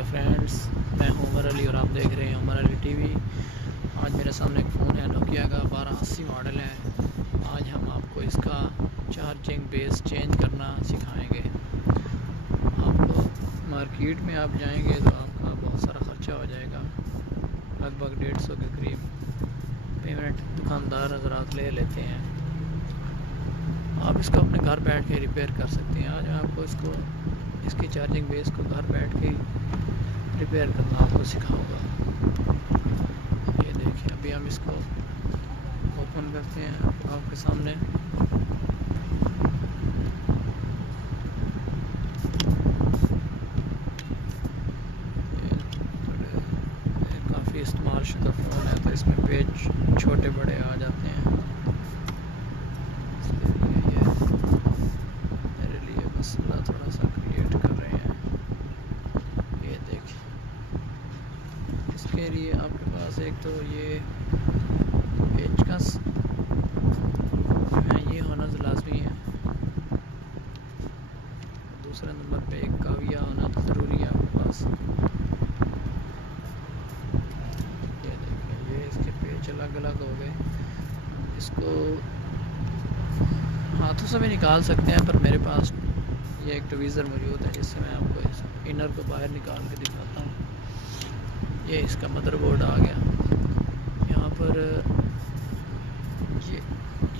Hello friends, मैं हूं उमर अली और आप देख रहे हैं उमर अली टीवी। आज मेरे सामने एक फ़ोन है, नोकिया का 1280 मॉडल है। आज हम आपको इसका चार्जिंग बेस चेंज करना सिखाएंगे। आपको मार्केट में आप जाएंगे तो आपका बहुत सारा ख़र्चा हो जाएगा, लगभग 150 के करीब पेमेंट दुकानदार हज़रात ले लेते हैं। आप इसको अपने घर बैठ के रिपेयर कर सकते हैं। आज आपको इसकी चार्जिंग बेस को घर बैठ के रिपेयर करना आपको सिखाऊंगा। ये देखिए, अभी हम इसको ओपन करते हैं आपके सामने। ये काफ़ी इस्तेमाल शुदा फ़ोन है तो इसमें पेज छोटे बड़े आ जाते हैं। मसला थोड़ा सा क्रिएट कर रहे हैं। ये देखिए, इसके लिए आपके पास एक तो ये पेचकस ये होना लाजमी है। दूसरे नंबर पे एक काविया होना ज़रूरी है आपके पास। ये देखिए, ये इसके पेच अलग अलग हो गए। इसको हाथों से भी निकाल सकते हैं, पर मेरे पास ये एक ट्वीज़र मौजूद है जिससे मैं आपको इस इनर को बाहर निकाल के दिखाता हूँ। ये इसका मदरबोर्ड आ गया यहाँ पर।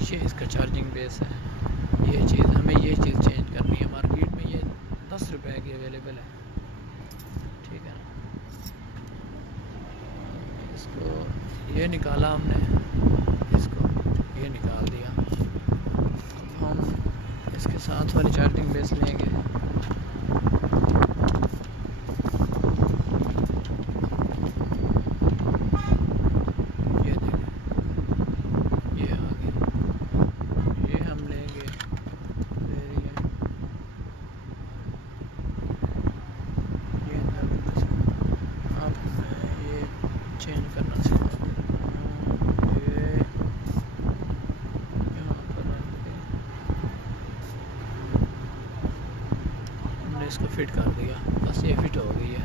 ये इसका चार्जिंग बेस है। ये चीज़ हमें चेंज करनी है। मार्केट में ये 10 रुपए की अवेलेबल है, ठीक है ना। इसको ये निकाला हमने, इसको ये निकाल दिया। अब हम इसके साथ वाली चार्जिंग बेस लेंगे। ये देखिए, ये आ गई। ये हम लेंगे, ये आप ये चेंज करना सिखा दूँ। ये यहाँ पर इसको फिट कर दिया, बस ये फिट हो गई है।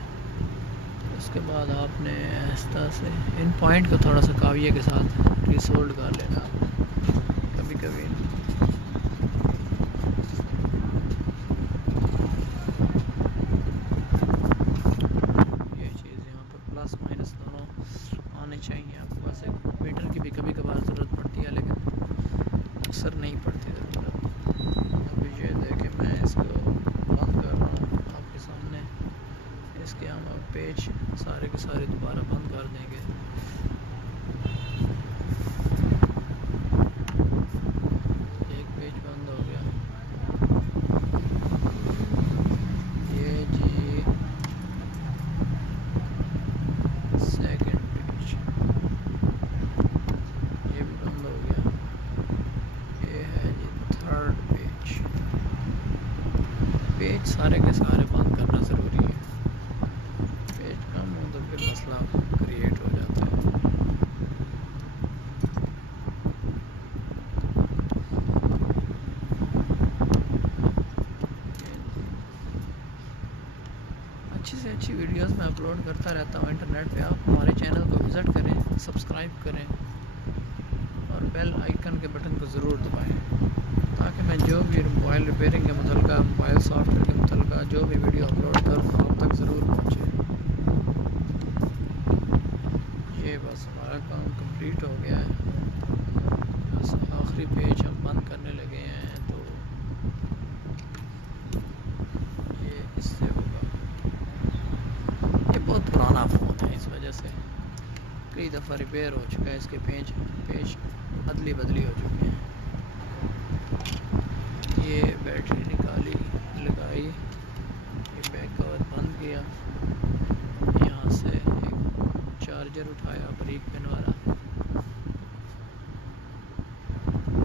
उसके बाद आपने आहिस्ता से इन पॉइंट को थोड़ा सा काविये के साथ रिसोल्ड कर लेना। कभी कभी ये चीज़ यहाँ पर प्लस माइनस दोनों आने चाहिए। आपके पास एक मीटर की भी कभी कभार ज़रूरत पड़ती है, लेकिन अक्सर नहीं पड़ती ज़रूरत। अभी ये देखे, मैं इसको बंद कर रहा हूँ आपके सामने। इसके हम अब पेज सारे के सारे दोबारा बंद कर देंगे। एक पेज बंद हो गया। ये जी सेकंड पेज, ये भी बंद हो गया। ये है जी थर्ड पेज। पेज सारे के सारे बंद करना ज़रूरी है। पेज कम हो तो फिर मसला क्रिएट हो जाता है। अच्छी से अच्छी वीडियोस मैं अपलोड करता रहता हूँ इंटरनेट पे। आप हमारे चैनल को विज़िट करें, सब्सक्राइब करें और बेल आइकन के बटन को ज़रूर दबाएं, ताकि मैं जो भी मोबाइल रिपेयरिंग के मुतल्लिका, मोबाइल सॉफ्टवेयर के मुतल्लिका जो भी वीडियो अपलोड करूँ आप तक ज़रूर पहुँचे। ये बस हमारा काम कंप्लीट हो गया है। बस आखिरी पेज हम बंद करने लगे हैं, तो ये इससे होगा। ये बहुत पुराना फ़ोन है, इस वजह से कई दफ़ा रिपेयर हो चुका है। इसके पेज अदली बदली हो चुके हैं। ये बैटरी निकाली, लगाई, ये बैक कवर बंद किया, यहाँ से एक चार्जर उठाया ब्रिक पिन वाला,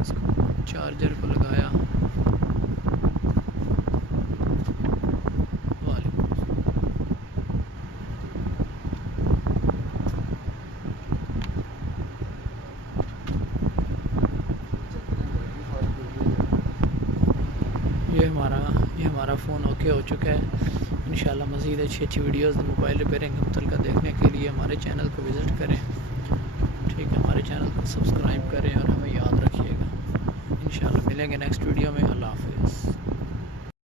इसको चार्जर को लगाया। ये हमारा फ़ोन ओके हो चुका है। इंशाल्लाह मज़ीद अच्छी अच्छी वीडियोज़ मोबाइल रिपेयरिंग के मुतल्लिक़ देखने के लिए हमारे चैनल को विज़िट करें। ठीक है, हमारे चैनल को सब्सक्राइब करें और हमें याद रखिएगा। इंशाल्लाह मिलेंगे नेक्स्ट वीडियो में। अल्लाह हाफ़िज़।